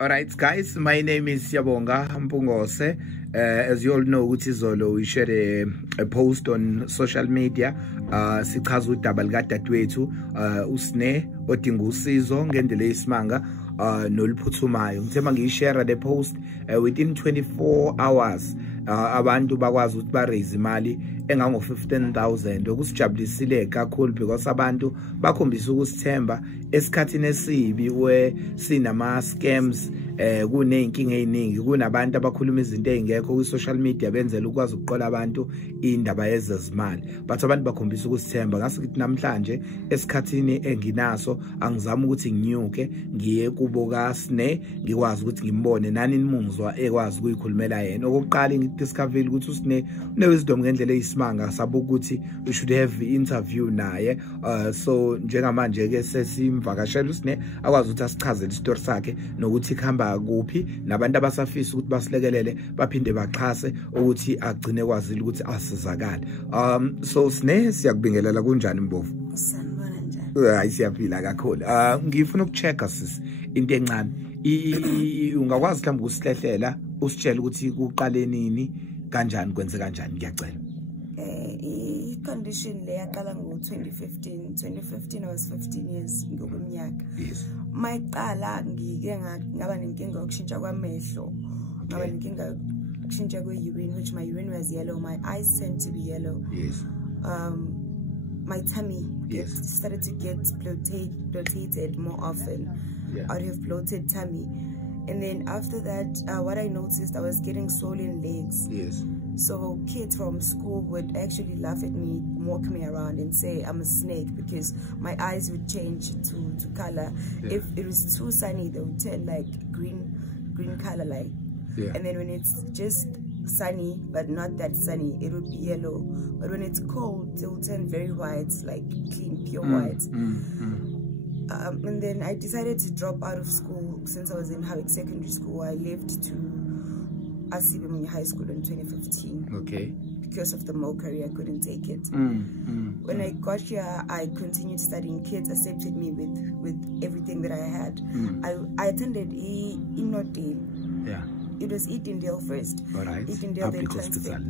Alright guys, my name is Siyabonga Mpungose. As you all know, Izolo, we shared a post on social media. Sichaza udaba likadadewethu usine odinga usizo ngendlela esimanga noluphuthumayo. Ngithemba ngiyishare the post within 24 hours. Abantu bakwazi ukuthi ba raise imali engango 15,000 okusijabulisile kakhulu because abantu bakhombisa ukusithemba esikhathini esibi we sinama scams kuneyinkinga eziningi kunabantu abakhuluma izinto ezingekho ku social media benzela ukwazi ukuqola abantu indaba yezezimali but abantu bakhombisa ukusithemba ngasithi namhlanje esikhathini enginaso angizama ukuthi nginyuke ngiye kubo kaSine ngikwazi ukuthi ngimbone nani nimuzwa ekwazi ukuyikhulumela yena okokuqala ngidiscover ukuthi uSine unewisdom ngendlela eyisimanga sabuka ukuthi we should have interview naye so njengamanje ke sesimvakashela uSine akwazi ukuthi asichazele istory sakhe nokuthi khamba kuphi nabantu abasafisa ukuthi basilekelele baphinde baxhase ukuthi agcine kwazile ukuthi asizakale so Sine siyakubingelela kunjani mbovu sanibona njani hayi siyaphila kakhulu ngifuna ukuchecka sis into encane ungakwazi mhlawumbe ukusilehlela usitshela ukuthi kuqale nini kanjani kwenze kanjani ngiyacela condition le yaqala ngo-2015 I was 15 years ngokweminyaka yes mayiqala ngike ngaba nenkinga yokushintsha kwamehlo ngaba nenkinga yokushintsha kwe-urine which my urine was yellow, my eyes tend to be yellow. Yes. My tummy started to get bloated more often. I'd have bloated tummy, and then after that what I noticed, I was getting swollen legs. Yes. So kids from school would actually laugh at me, walk me around and say I'm a snake because my eyes would change to color. If it was too sunny, they would turn like green color like. And then when it's just sunny but not that sunny, it would be yellow. But when it's cold, they will turn very white, like clean, pure white. And then I decided to drop out of school since I was in Howick secondary school. I left to High School in 2015. Okay. Because of the mockery, I couldn't take it. When I got here, I continued studying. Kids accepted me with everything that I had. I attended Nothong. Yeah. It was Edendale first. Alright. Edendale then transferred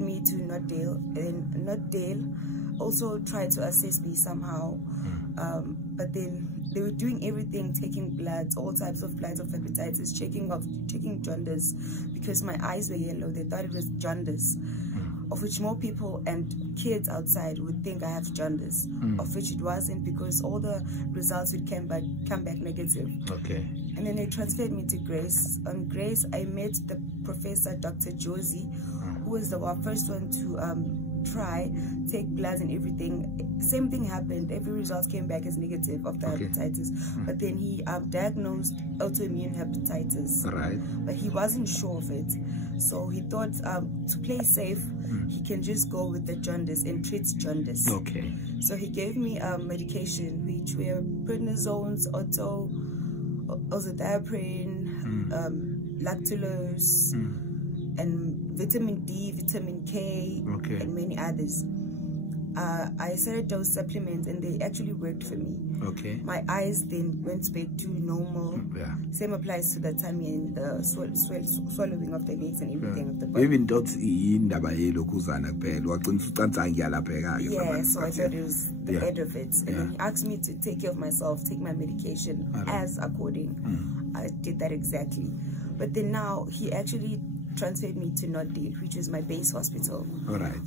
me to Nothong, and Nothong also tried to assess me somehow. But then they were doing everything, taking bloods, all types of bloods of hepatitis, checking jaundice, because my eyes were yellow. They thought it was jaundice, of which more people and kids outside would think I have jaundice, of which it wasn't, because all the results would come back negative. Okay. And then they transferred me to Grace. On Grace, I met the professor, Dr. Josie, who was the first one to take bloods and everything. Same thing happened. Every result came back as negative of the hepatitis. But then he diagnosed autoimmune hepatitis. Right. But he wasn't sure of it. So he thought to play safe, he can just go with the jaundice and treat jaundice. Okay. So he gave me medication, which were prednisones, ozodiaprine, lactulose, and vitamin D, vitamin K, and many others. I started those supplements and they actually worked for me. Okay. My eyes then went back to normal. Same applies to the tummy and the swallowing of the legs and everything of the body. Even that's so I thought it was the end of it. And then he asked me to take care of myself, take my medication as according. I did that exactly. But then now he actually transferred me to Nothong, which is my base hospital,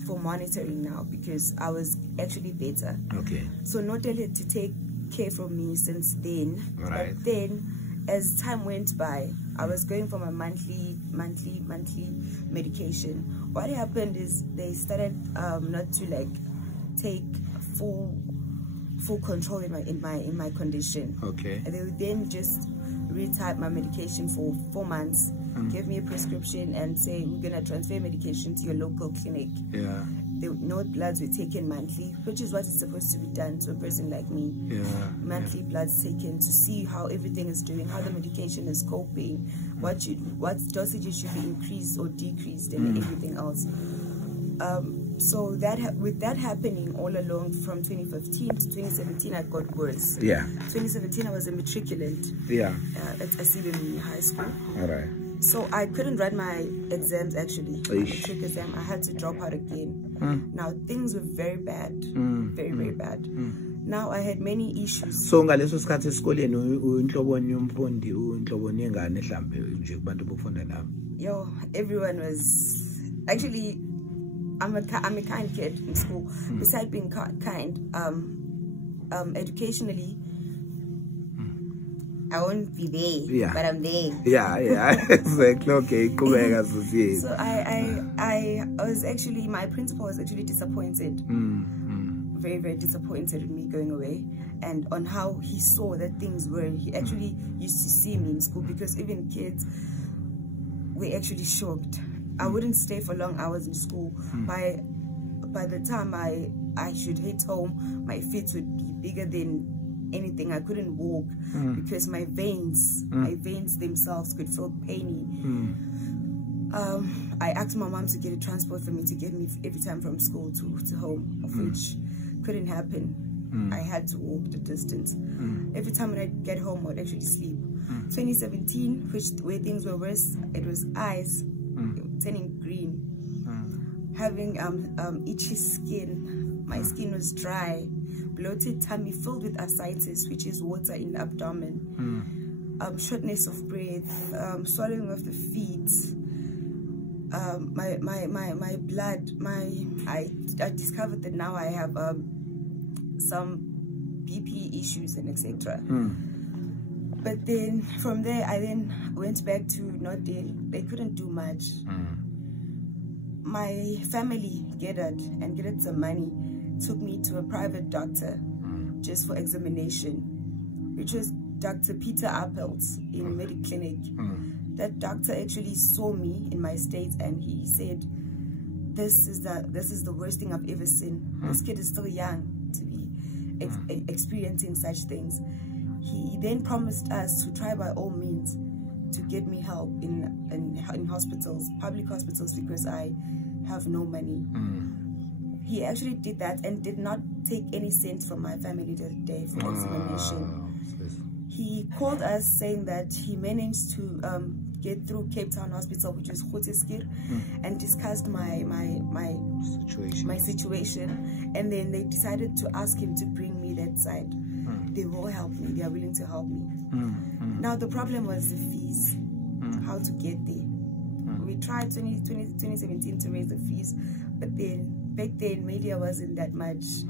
for monitoring now, because I was actually better. Okay. So Nothong had to take care from me since then. But then, as time went by, I was going for my monthly medication. What happened is they started not to like take full control in my condition. Okay. And they would then just retype my medication for 4 months, give me a prescription and say, we're going to transfer medication to your local clinic. No bloods were taken monthly, which is what is supposed to be done to a person like me. Monthly bloods taken to see how everything is doing, how the medication is coping, what dosages should be increased or decreased, and everything else. So with that happening all along from 2015 to 2017, I got worse. Yeah. 2017, I was a matriculant. Yeah. At Siyabonga High School. All right. So I couldn't write my exams actually. Matric exam. I had to drop out again. Now things were very bad. Very bad. Now I had many issues. So ngaleso sikhathi esikoleni unhloboni yomfundi unhloboni yengane mhlambe nje kubantu bokufunda nabo. Yo, everyone was actually I'm a kind kid in school. Besides being kind, educationally, I won't be there, but I'm there. Yeah. Exactly. Okay, so I was actually, my principal was actually disappointed. Very, very disappointed in me going away, and on how he saw that things were. He actually used to see me in school, because even kids were actually shocked. I wouldn't stay for long hours in school. By the time I should hit home, my feet would be bigger than anything. I couldn't walk because my veins themselves could feel painy. I asked my mom to get a transport for me to get me every time from school to home, of which couldn't happen. I had to walk the distance. Every time when I get home, I'd actually sleep. 2017, where things were worse, it was eyes turning green, having itchy skin. My skin was dry, bloated tummy filled with ascites, which is water in the abdomen, shortness of breath, swallowing of the feet. My blood, I discovered that now I have some BP issues and etc. But then from there, I then went back to Northdale. They couldn't do much. My family gathered some money, took me to a private doctor just for examination, which was Dr. Peter Appelt in Mediclinic. That doctor actually saw me in my state, and he said, this is the worst thing I've ever seen. This kid is still young to be experiencing such things. He then promised us to try by all means to get me help in hospitals, public hospitals, because I have no money. He actually did that and did not take any cents from my family that day for examination. He called us saying that he managed to get through Cape Town Hospital, which is Howick, and discussed my situation, and then they decided to ask him to bring me that side. They will help me. They are willing to help me. Now the problem was the fees, how to get there. We tried 2017 to raise the fees, but then back then media wasn't that much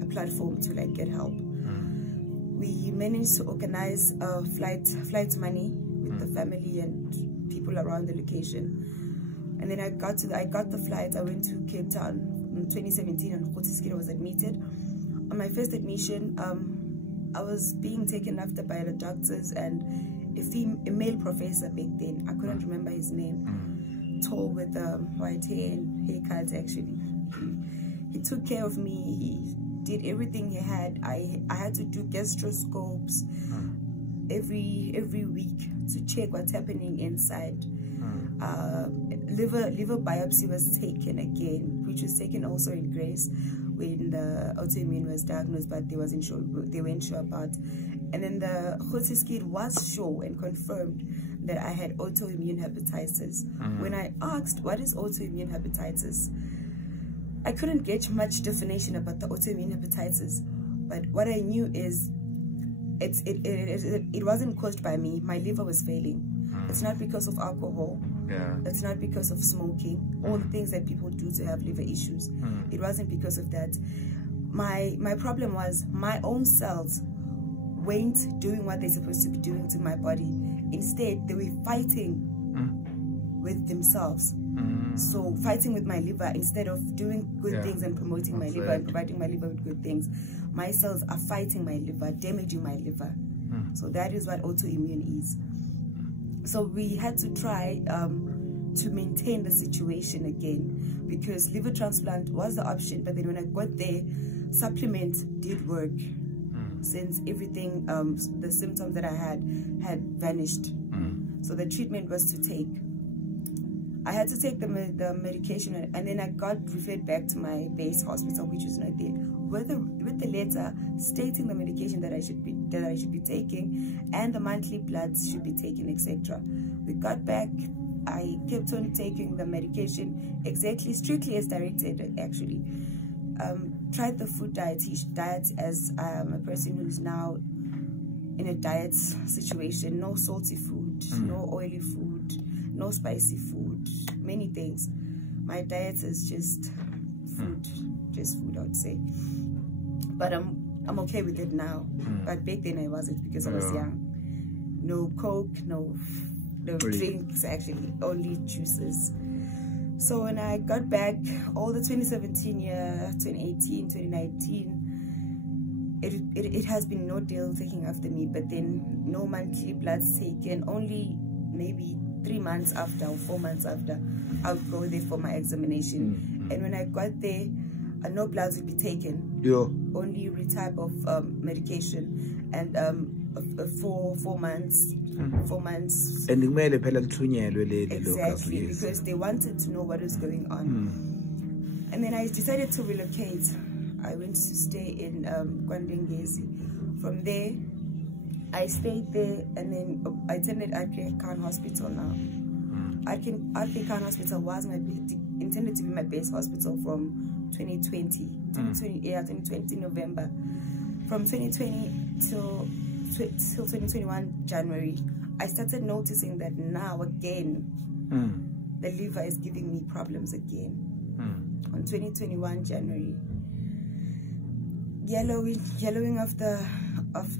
a platform to like get help. We managed to organize flight money with the family and people around the location, and then I got the flight. I went to Cape Town in 2017, and Howick was admitted. On my first admission, I was being taken after by the doctors and a male professor back then. I couldn't remember his name. Tall with white hair and haircut actually. He took care of me. He did everything he had. I had to do gastroscopes every week to check what's happening inside. Liver biopsy was taken again, which was taken also in Grace when the autoimmune was diagnosed, but they weren't sure about. And then the Howick was sure and confirmed that I had autoimmune hepatitis. When I asked what is autoimmune hepatitis, I couldn't get much definition about the autoimmune hepatitis, but what I knew is it wasn't caused by me. My liver was failing. It's not because of alcohol. It's not because of smoking, all the things that people do to have liver issues. It wasn't because of that. My problem was my own cells weren't doing what they're supposed to be doing to my body. Instead, they were fighting with themselves. So fighting with my liver, instead of doing good things and promoting my liver and providing my liver with good things, my cells are fighting my liver, damaging my liver. So that is what autoimmune is. So we had to try to maintain the situation again, because liver transplant was the option, but then when I got there, supplements did work, since everything, the symptoms that I had vanished. So the treatment was to take I had to take the medication, and then I got referred back to my base hospital, which was not there, with the letter stating the medication that I should be taking, and the monthly bloods should be taken, etc. We got back. I kept on taking the medication strictly as directed, actually. Tried the food diet as a person who's now in a diet situation. No salty food, no oily food, no spicy food, many things. My diet is just food, I would say. But I'm okay with it now. But back then I wasn't, because I was young. No Coke, no drinks, actually, only juices. So when I got back, all the 2017 year, 2018, 2019, it has been no deal taking after me, but then no monthly bloods taken. Only maybe 3 months after or 4 months after, I would go there for my examination. And when I got there, no bloods would be taken. Only type of medication, and 4 months. 4 months. And exactly, because they wanted to know what is going on. And then I decided to relocate. I went to stay in Mpungose. From there, I stayed there, and then I attended KwaZulu Hospital now. KwaZulu Hospital was intended to be my base hospital from 2020 November. From 2020 till 2021 January, I started noticing that now again the liver is giving me problems again. On 2021 January, yellowing of the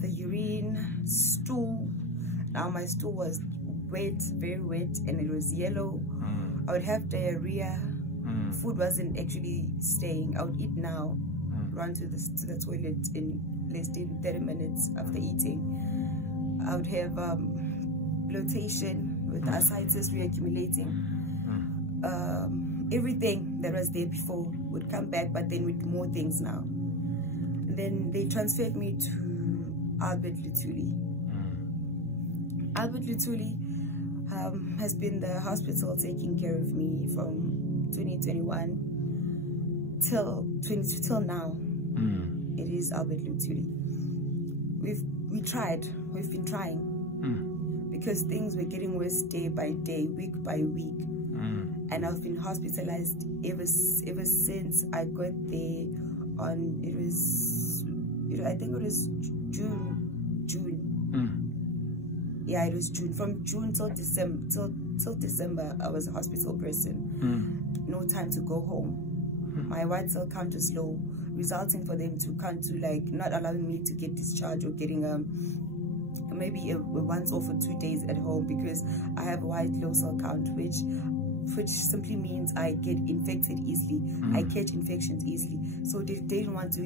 urine, stool. Now my stool was wet, very wet, and it was yellow. I would have diarrhea. Food wasn't actually staying. I would eat now, run to the toilet in less than 30 minutes after eating. I would have bloatation with ascites reaccumulating. Everything that was there before would come back, but then with more things now. Then they transferred me to Albert Lutuli. Albert Lutuli has been the hospital taking care of me from 2021 till now. It is Albert Lutuli. We've been trying, because things were getting worse day by day, week by week, and I've been hospitalized ever since I got there. On I think it was June. Yeah, it was June. From June till December, I was a hospital person. No time to go home. My white cell count was low, resulting for them to come to not allowing me to get discharged or getting maybe a once off for 2 days at home, because I have a white low cell count, which simply means I get infected easily. I catch infections easily. So they didn't want to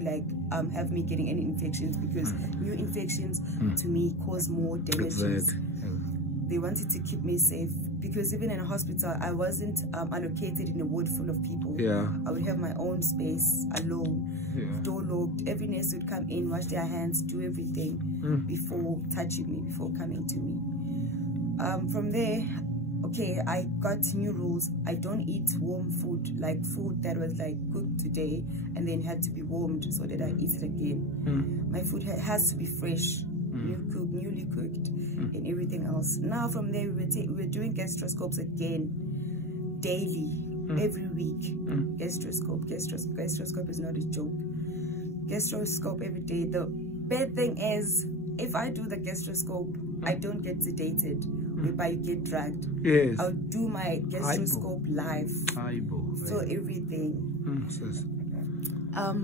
have me getting any infections, because new infections to me cause more damages. They wanted to keep me safe, because even in a hospital, I wasn't allocated in a ward full of people. I would have my own space alone, door locked. Every nurse would come in, wash their hands, do everything before touching me, before coming to me. From there, okay, I got new rules. I don't eat warm food, like food that was cooked today and then had to be warmed so that I eat it again. My food has to be fresh, newly cooked, and everything else. Now from there, we were doing gastroscopes again, daily, every week. Gastroscope is not a joke. Gastroscope every day. The bad thing is, if I do the gastroscope, I don't get sedated, whereby you get drugged. I'll do my gastroscope live. So everything.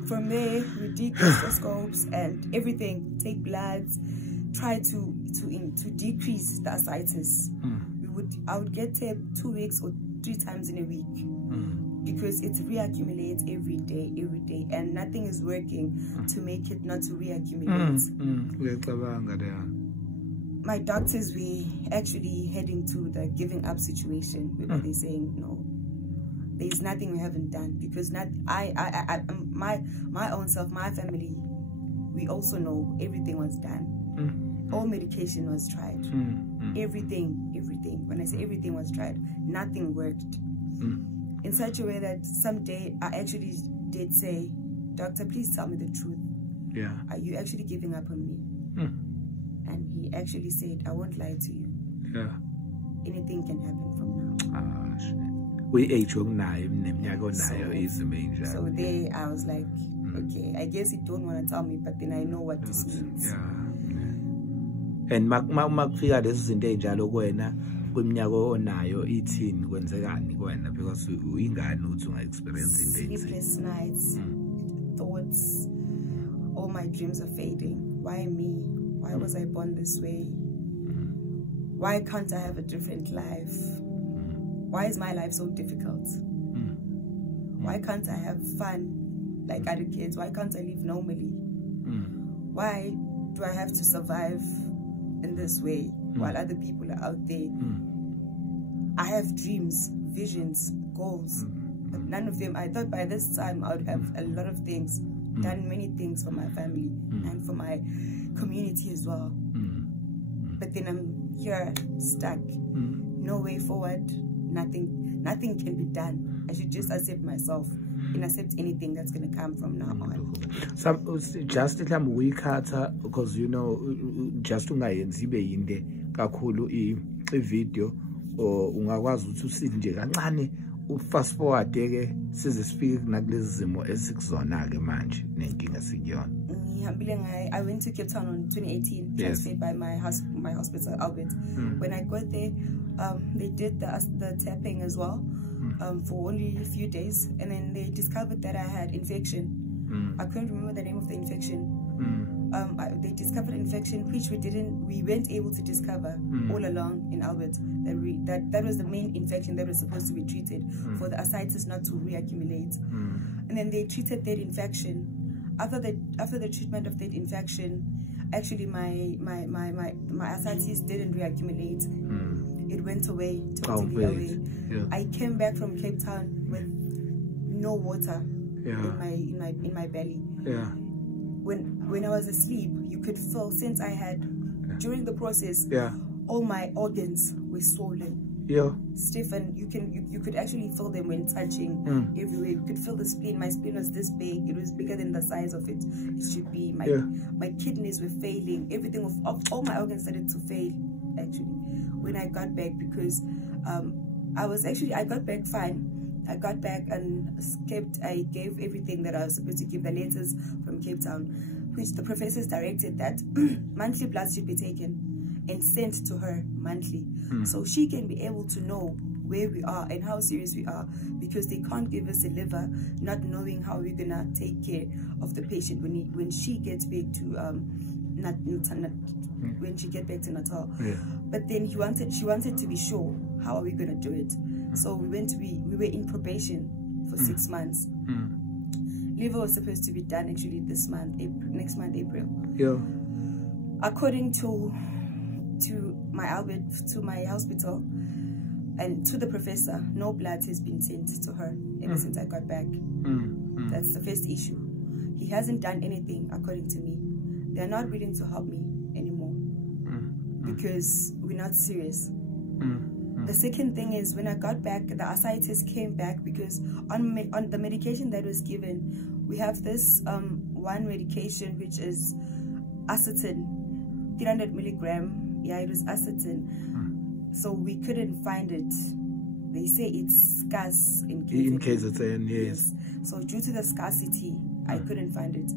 From there, we did gastroscopes and everything. Take bloods, try to decrease the ascites. I would get tape 2 weeks or 3 times in a week, because it reaccumulates every day, and nothing is working to make it not to reaccumulate. My doctors were actually heading to the giving up situation, where they're saying no, there's nothing we haven't done, because my own self, my family, we also know everything was done. All medication was tried. Everything. When I say everything was tried, nothing worked. in such a way that someday I actually did say, "Doctor, please tell me the truth. Yeah. Are you actually giving up on me?" And he actually said, "I won't lie to you. Yeah. Anything can happen from now." So there I was like, okay, I guess you don't want to tell me, but then I know what this means. Yeah. And makufika lezi zinto ezinjalo kuwena kwiminyaka onayo ithini kwenzekani kuwena because uyingane uthi unga experience into sleepless nights, thoughts, all my dreams are fading. Why me? Why was I born this way? Why can't I have a different life? Why is my life so difficult? Why can't I have fun like other kids? Why can't I live normally? Why do I have to survive in this way while other people are out there? I have dreams, visions, goals, but none of them. I thought by this time I would have a lot of things, done many things for my family and for my community as well. But then I'm here stuck, no way forward, nothing can be done. I should just accept myself and accept anything that's going to come from now on. Just because you know, just ungayenzi ibe yinde kakhulu i-video or ungakwazi ukuthi usithi nje kancane fast forward ke size sifike nakulezi zimo esikuzona ke manje nenkinga sikuyona. I went to Cape Town on 2018, transferred by my hospital, Albert. When I got there, they did the tapping as well for only a few days, and then they discovered that I had infection. I couldn't remember the name of the infection. They discovered infection, which we weren't able to discover all along in Albert. That was the main infection that was supposed to be treated for the ascites not to reaccumulate. And then they treated that infection. After the treatment of that infection, actually my ascites didn't reaccumulate. It went away, totally away. Yeah. I came back from Cape Town with no water in my belly. Yeah. When I was asleep, you could feel, since I had during the process, all my organs were swollen. Yeah. Stiff, and you could actually feel them when touching everywhere. You could feel the spleen. My spleen was this big. It was bigger than the size of it should be. My kidneys were failing. Everything of all my organs started to fail actually when I got back, because I got back fine. I got back and I gave everything that I was supposed to give, the letters from Cape Town, which the professors directed that monthly blood should be taken and sent to her monthly, so she can be able to know where we are and how serious we are, because they can't give us a liver not knowing how we're gonna take care of the patient when she gets back to when she gets back to Natal. But then she wanted to be sure, how are we gonna do it? So we were in probation for 6 months. Liver was supposed to be done actually this month, next month, April. Yeah. According to my hospital and to the professor, no blood has been sent to her ever since I got back. That's the first issue. He hasn't done anything according to me. They're not willing to help me anymore because we're not serious. The second thing is, when I got back, the ascites came back because on the medication that was given, we have this one medication which is acetone, 300 milligram. Yeah, it was acetone. So we couldn't find it. They say it's scarce in KZN, yes. So due to the scarcity, I couldn't find it.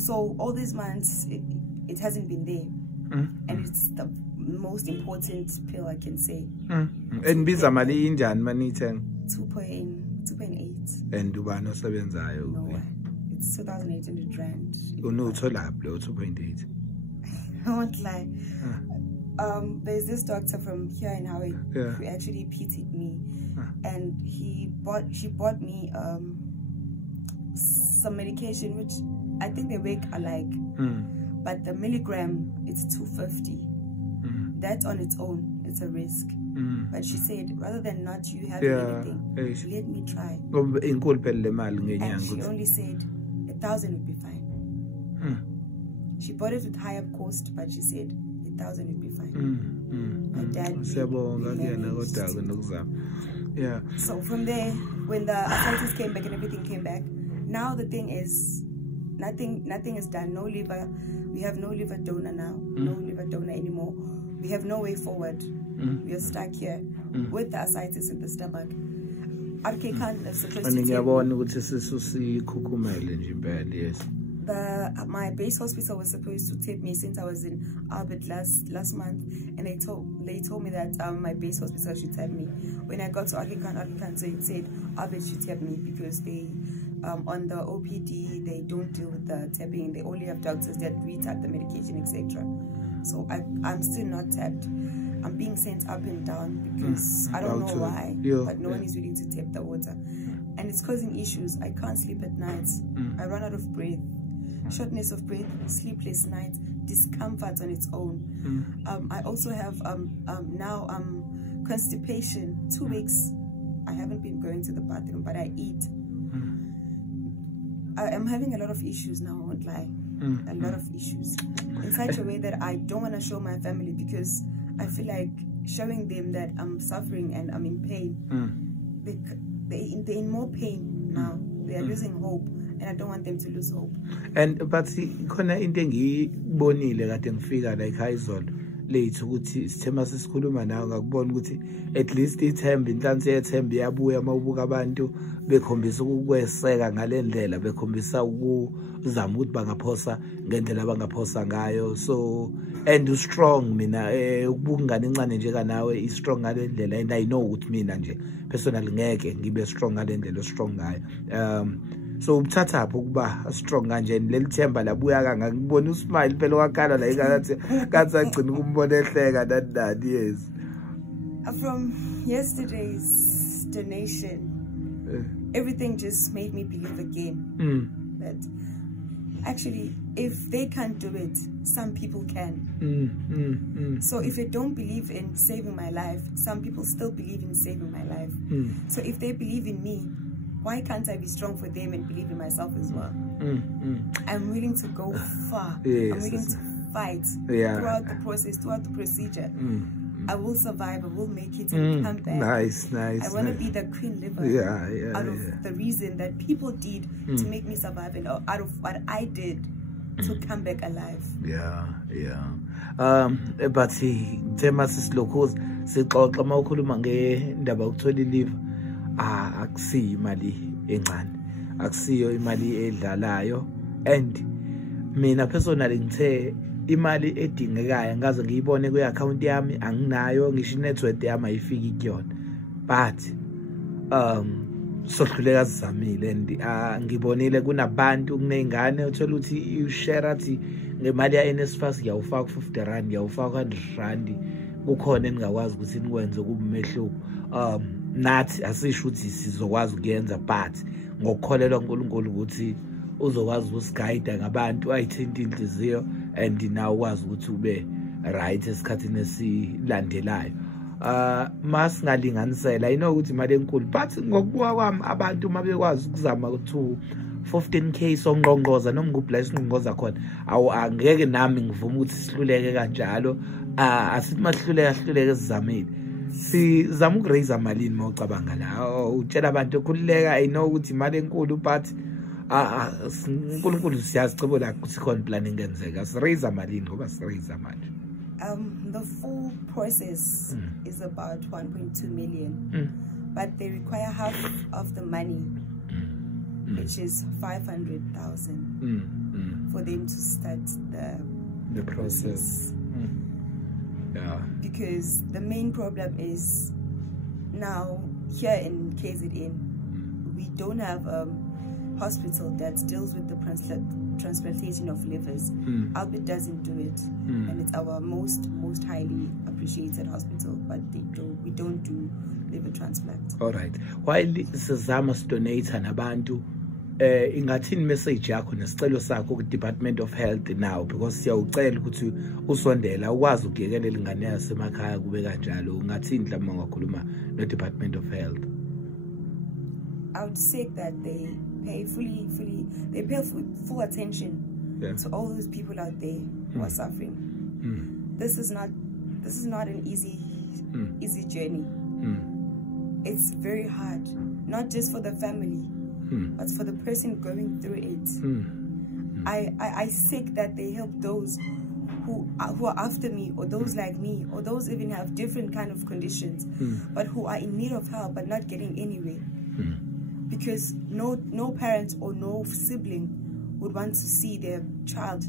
So all these months, it hasn't been there. And it's the most important pill I can say. And biza mali injani manitheng? 2.8. And ubani osebenzayo? No, it's 2,800 rand. Unuthola lo 2.8. I won't lie. There's this doctor from here in Howick who actually pitied me, and she bought me some medication which I think they work alike, but the milligram it's 250. That on its own, it's a risk. But she said, rather than not you having anything, let me try. And she only said 1,000 would be fine. She bought it with higher cost, but she said 1,000 would be fine. My dad Siyabonga Yeah. So from there, when the ascites came back and everything came back, now the thing is, nothing is done. No liver. We have no liver donor now. No liver donor anymore. We have no way forward. We are stuck here with the ascites in the stomach. RK is supposed to yes. My base hospital was supposed to tip me since I was in Albert last month, and they told me that my base hospital should tap me. When I got to Arkikan, so it said Albert should tap me because they on the OPD they don't deal with the tapping. They only have doctors that retap the medication, etc. So I'm still not tapped. I'm being sent up and down because I don't know why, but no one is willing to tap the water, and it's causing issues. I can't sleep at nights. I run out of breath. Shortness of breath, sleepless nights, discomfort on its own. I also have now constipation. 2 weeks I haven't been going to the bathroom, but I eat. I'm having a lot of issues now, I won't lie. A lot of issues in such a way that I don't want to show my family because I feel like showing them that I'm suffering and I'm in pain. They're in more pain now. They are losing hope. And I don't want them to lose hope. But khona into engiyibonile kade ngifika la eKwaZulu lethu ukuthi sithema sisikhuluma nawe ngakubona ukuthi at least ithemba inhlansi yethemba iyabuya mawubuka abantu bekhombisa ukukweseka ngalendlela bekhombisa ukuzama ukuthi bangaphosa ngendlela bangaphosa ngayo so and strong mina ukubungana incane nje kanawe is strong ngalendlela and I know ukuthi mina nje personally ngeke ngibe strong ngalendlela strong ngayo so ubuthatha apho ukuba strong kanjeni leli themba labuya kanga ngibona usmile phela wakhala la engathi agcina ukumbona ehleka that yes from yesterday's donation everything just made me believe again that actually if they can't do it some people can so if they don't believe in saving my life some people still believe in saving my life so if they believe in me why can't I be strong for them and believe in myself as well? I'm willing to go far. Yes, I'm willing to fight throughout the process, throughout the procedure. I will survive. I will make it and come back. Nice. I want to be the queen liver. Out of the reason that people did to make me survive, and out of what I did to come back alive. But thema sisilokhozi sixoxa mawukhuluma ngendaba ukuthola liver. Akusiyo imali encane akusiyo imali edlalayo and mina personally ngithe imali edingekayo ngaze ngiyibone kwi account yami anginayo ngisho network yami ayifiki kuyona but sohluleka sizamile and ngibonile kunabantu kunezingane uthola ukuthi ushare athi ngemali ya NSFAS ngiyawufaka 50 rand ngiyawufaka 100 rand kukhona engakwazi ukuthi nikwenze kubumehluko nathi asisho ukuthi sizokwazi ukuyenza but ngokukholelwa uNkulunkulu ukuthi uzokwazi ukusigayida ngabantu ayithinta inhliziyo and nawe ukwazi ukuthi ube right esikhathini esilandelayo masingalinganisela ino ukuthi imali enkulu but ngokubuka kwami abantu mabekwazi ukuzama ukuthi 15k songqonqoza noma ngublash ngqonqoza khona angeke nami ngivuma ukuthi sihluleke kanjalo asithi mahluleka sizamile sizama ukuraise amalini mawucabanga la utshela abantu ukukhululeka I know ukuthi imali enkulu but uNkulunkulu siyazicebola sikhona plan engenzeka siraise amalini ngoba siraise manje the full process is about 1.2 million but they require half of the money which is 500,000 for them to start the process. Because the main problem is now here in KZN we don't have a hospital that deals with the transplantation of livers. Albert doesn't do it and it's our most highly appreciated hospital, but we don't do liver transplant. All right, while sizama donate nabantu ingathini message yakho nesicelo sakho ku Department of Health now because siyawucela ukuthi usondela ukwazi ukuyekelela ingane yasemakhaya kube kanjalo ungathini mhlawumbe ngakhuluma no Department of Health? I would say that they pay they pay full attention to all those people out there who are suffering. This is not an easy journey. it's very hard, not just for the family, but for the person going through it. I seek that they help those who are after me, or those like me, or those even have different kind of conditions, but who are in need of help but not getting anywhere. Because no parent or no sibling would want to see their child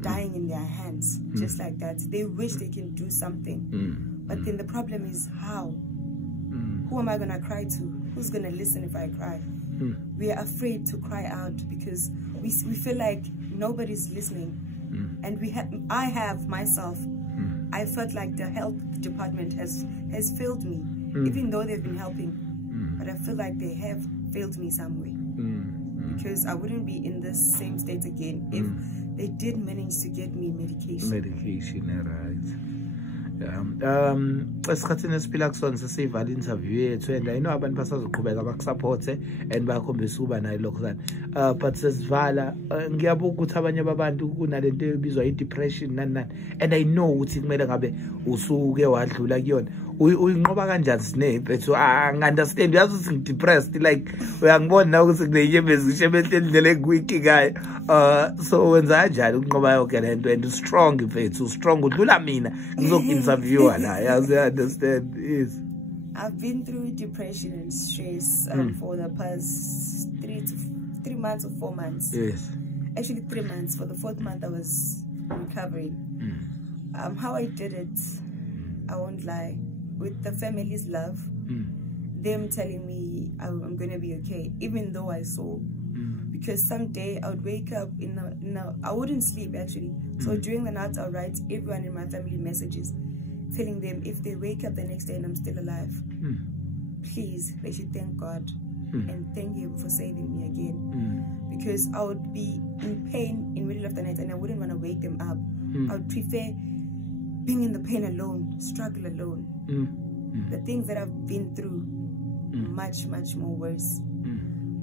dying in their hands, just like that. They wish they can do something, but then the problem is how? Who am I gonna cry to? Who's gonna listen if I cry? We are afraid to cry out because we feel like nobody's listening, and I have myself. I felt like the health department has failed me, even though they've been helping, but I feel like they have failed me somewhere, because I wouldn't be in this same state again if they did manage to get me medication, right? Esikhathini esiphila kusona sesivala interview yethu, and I know abantu basazoqhubeka bakusupport and bakhombisa ukuba nayo lokhuzana, but sesivala ngiyabuka ukuthi abanye babantu kunalento ebizwa i-depression nani, and I know ukuthi kumele ngabe usuke wadlula kuyona. Uyinqoba kanjani C'ne mfethu? Angi-understand, uyazi ukuthi ngi-depressed, like uyangibona na ukuthi kunenyembezi ishebele indlela engwiki ngayo. So wenza kanjani ukunqoba yonke lento, and strong mfethu, strong udlula mina ngizoku-interviewer la, yazi understand. Yes, I've been through depression and stress for the past 3 months or 4 months. Yes, actually 3 months. For the 4th month I was recovering. How I did it, I won't lie, with the family's love, them telling me I'm gonna be okay, even though I saw, because someday I would wake up I wouldn't sleep actually, so during the night I'll write everyone in my family messages telling them if they wake up the next day and I'm still alive, please, they should thank God and thank Him for saving me again, because I would be in pain in the middle of the night and I wouldn't want to wake them up. I would prefer being in the pain alone, struggle alone. The things that I've been through, much more worse.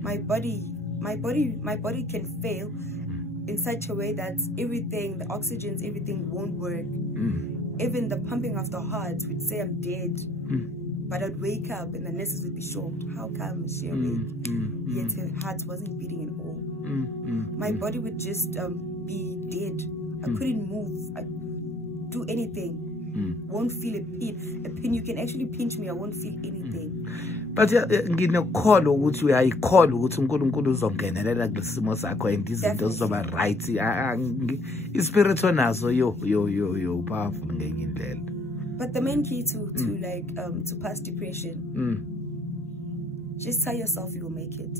My body can fail in such a way that everything, the oxygens, everything won't work. Even the pumping of the heart would say I'm dead, but I'd wake up and the nurses would be shocked. How come is she awake? Yet her heart wasn't beating at all. My body would just be dead. I couldn't move. I'd do anything. Won't feel a pin. You can actually pinch me, I won't feel anything. But nginokholwa ukuthi uyayikholwa ukuthi uNkulunkulu uzongenelela kulesimo sakho and izinto zizoba right. Ispirit onazo yo powerful ngenye indlela. But the main key to pass depression, just tell yourself you'll make it.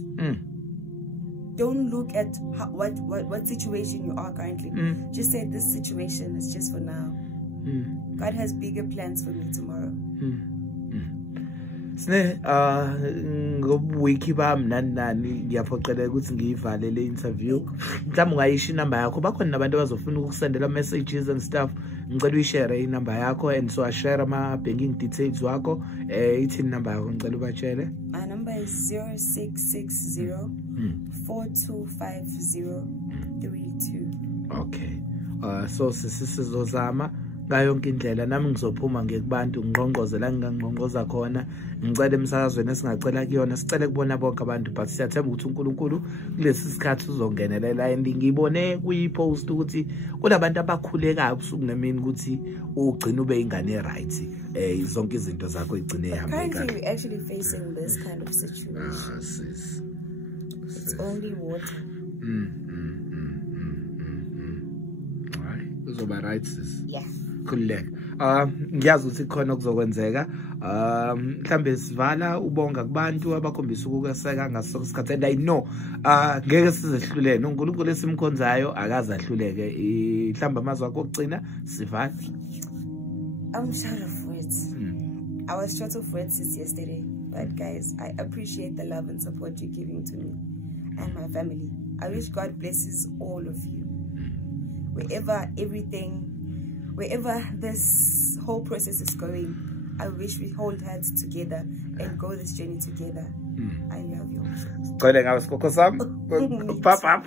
Don't look at what situation you are currently. Just say this situation is just for now. God has bigger plans for me tomorrow. C'ne ngobwiki bami nani ngiyaphoqeleka ukuthi ngiyivale le interview. Mhlawumbe ungayisho inamba yakho, bakhona nabantu abazofuna ukusendela messages and stuff. Ngicela uyishare inamba yakho, and so I share ama banking details wakho. Ithini inamba yakho ngicela ubatshele? My number is 0660 425032. Okay. So sisizozama ngayonke indlela, nami ngizophuma ngekubantu ngqongqoze la ngingqongqoza khona, ngicela emsakazweni esingacela kuyona, sicele kubona bonke abantu, but siyathemba ukuthi uNkulunkulu kulesi sikhathi uzongenelela. And ngibone kuyipost ukuthi kulabantu abakhulekayo ubusuku nemini ukuthi ugcina ube ingane right, zonke izinto zakho igcine ihambe kahle. Currently we're actually facing this kind of situation. Sis. It's only water. Alright, uzoba right sis. Yeah. Khululeka. Ngiyazi ukuthi khona okuzokwenzeka. Mhlambe sivala ubonga kubantu abakhombisa ukukaseka ngaso isikhathi, and I know ngeke sizehlulene. uNkulunkulu esimkhonzayo akazahluleke. Mhlambe amazwi akho okugcina sivala. I'm short of words. I was short of words since yesterday, but guys, I appreciate the love and support you're giving to me and my family. I wish God blesses all of you. Wherever this whole process is going, I wish we hold hands together and go this journey together. I love you. Papa,